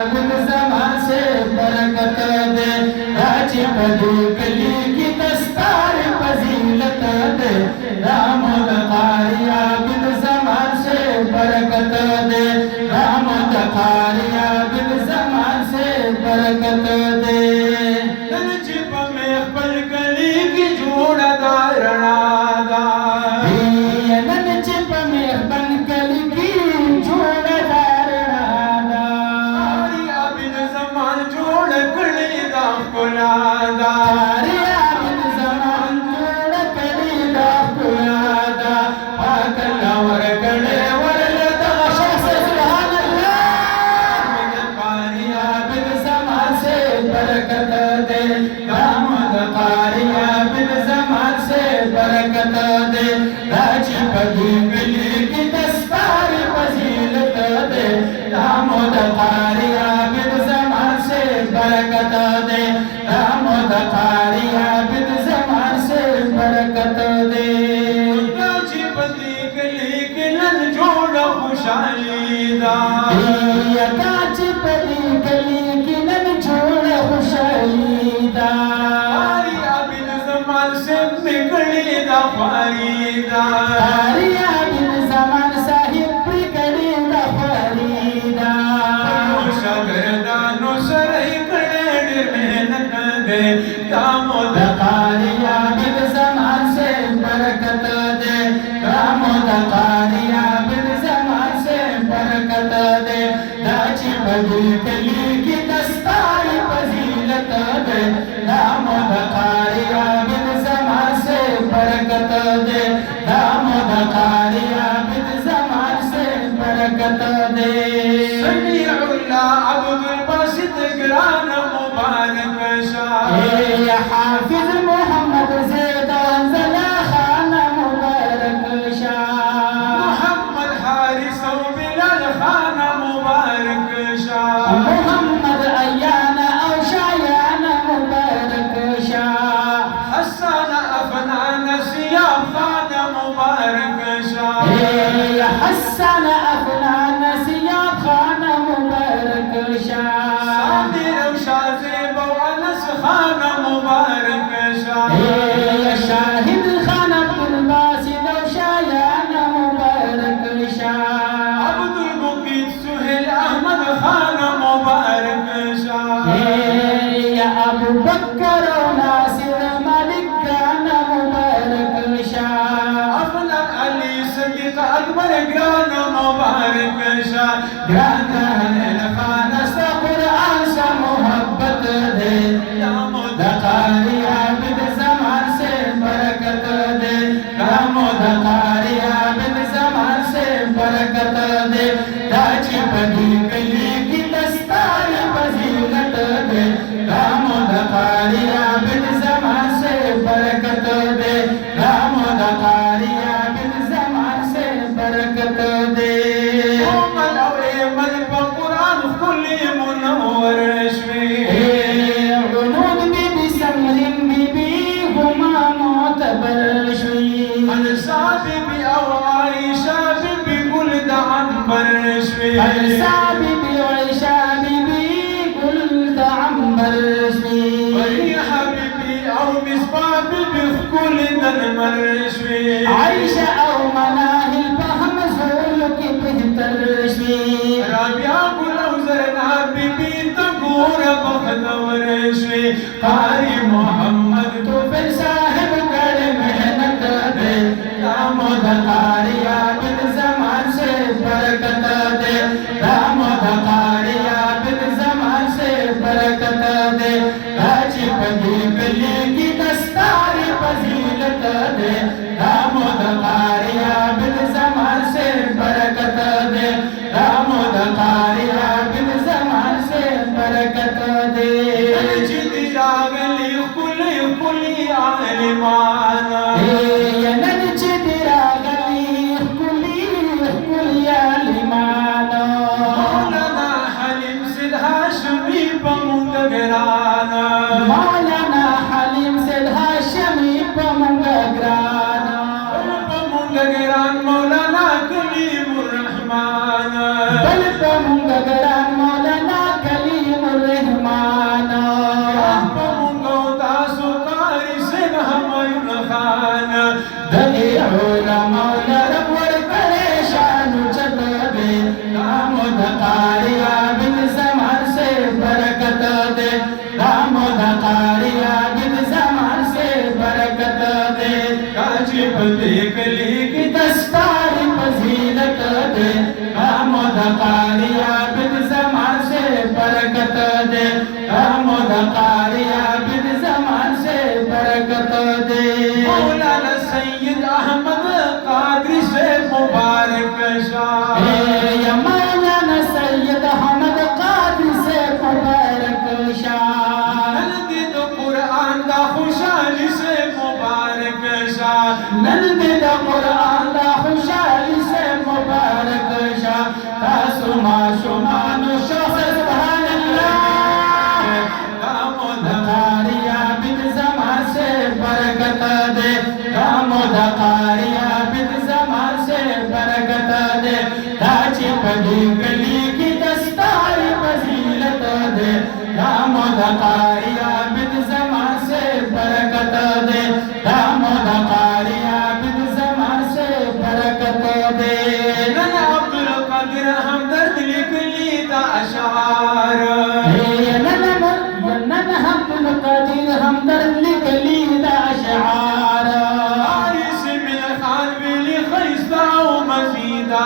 ज़मान से बरकत दे, राजी बदी कली की दस्तार फजीलत दे, रामद कारिया बिन ज़मान से बरकत दे, रामद कारिया बिन ज़मान से बरकत दे। ननचिप में पल कली की जोड़ा दारणा दा, ननचिप में पल कली की जोड़ा दारणा दा, बिन ज़मान जोड़ कली दा कुलादा, बिन ज़मान जोड़ कली दा कुलादा, पाकल्ला वरगड़े वरलता शख्स सुभान अल्लाह, कारिया बिन ज़मान से बरकत दे, रामद कारिया बिन ज़मान से बरकत दे, राजी बदी कली की दस्तार फजीलत दे, रामद कारिया बिन ज़मान से बरकत दे, रामद कारिया बिन ज़मान से बरकत दे। राजी बदी कली के लन जोड़ा खुशहाली दा, काची पदी कली की नन छोड़ खुशहाली दा, बिन ज़मान से निकली दा फारीदा, कारिया बिन ज़मान साहिब प्रिकड़ी दा फरीदा, शागिर्दानो सरई कड़े मेहनत दे, दामोद कारिया बिन ज़मान से बरकत दे, रामद कारिया बिन ज़मान से बरकत दे, राजी बदी कली की दस्तार फजीलत दे, रामद कारिया बिन ज़मान से बरकत दे, रामद कारिया बिन ज़मान से बरकत दे। समीउल्लाह अब्दुल बासित ग्रान मुबारक शाह, या हाफिज मोहम्मद ज़ैदा ज़ला खान मुबारक शाह, मोहम्मद हारिस और बिलाल खान मुबारक शाह, मोहम्मद अयाना और शायान मुबारक शाह, हसन अफनान सियाब खान मुबारक शाह, या हसन अफनान सियाब खान मुबारक शाह, सामिर और शाज़ेब और अनस खान मुबारक शाह, या शाहिद खान अब्दुल बासित और शायान मुबारक शाह, अब्दुल मुकीत सुहेल अहमद खान मुबारक शाह, या अबू बकर और नासिर मलिक खान मुबारक शाह, अफनन अली सैयद अकबर ग्रान मुबारक शाह, ग्रान खान सा कुरान सा मोहब्बत दे, दामोद कारिया बिन ज़मान से बरकत दे, रामद कारिया बिन ज़मान से बरकत दे, राजी बदी कली की दस्तार फजीलत दे, रामद कारिया बिन ज़मान से बरकत दे, रामद कारिया बिन ज़मान से बरकत दे। कोमल और एमल पर कुरान खुली मुनव्वर शवी, गुनून बीबी समरिन बीबी हुमा मोतबर शुई, हंसा बीबी और आयशा बीबी गुलद अंबर शवी, हंसा बीबी आयशा बीबी गुल्द अंबर शुई, फरीहा बीबी और मिसबा बीबी गुलद अंबर शवी, आयशा और मनाहिल फहम ज़ुल की बेहतर शुई, राबिया गुल और ज़रना बीबी तगूर बख्तवर शवी, कारी मोहम्मद तो फिर साहिब कर मेहनत दे, रामद कारिया बिन ज़मान से बरकत दे, रामद कारिया बिन ज़मान से बरकत दे, राजी बदी कली की दस्तार फजीलत दे, रामद कारिया बिन ज़मान से बरकत दे, रामद कारिया बिन ज़मान से बरकत दे। जिदी रागली खुली खुली आलिमाना, या नच दिरा गली कुली कुलिया लिमानो, मौलाना हलीम सिद हाशमी बमुंगराना, मौलाना हलीम सिद हाशमी पमुंगरानो, बमुंगरान मौलाना कलीमुर रहमान, बल पमुंगरान मौलाना कारी आबिद ज़मान से बरकत दे। मौलाना सैयद अहमद कादरी से मुबारक शाह, या मौलाना सैयद अहमद कादरी से मुबारक शाह। नंदिद कुरान दा खुशाली से मुबारक शाह, नंदिद कुरान दा खुशाली से मुबारक शाह। तासुमा शुमान शोख सुभान अल्लाह। दामोद कारी आबिद ज़मान से बरकत दे। दामोद कारी आबिद ज़मान से बरकत दे। ताजी पगी गली की दस्तार फजीलत दे। दामोद कारी आबिद ज़मान से बरकत दे। दामोद कारी आबिद ज़मान से बरकत दे। नन अब्दुल कादिर हमदर्द लिख लीदा अशार, नन अब्दुल कादिर हमदर्द लिख लीदा अशार। आरिस मिल खान बिली खैस्ता व मजीदा,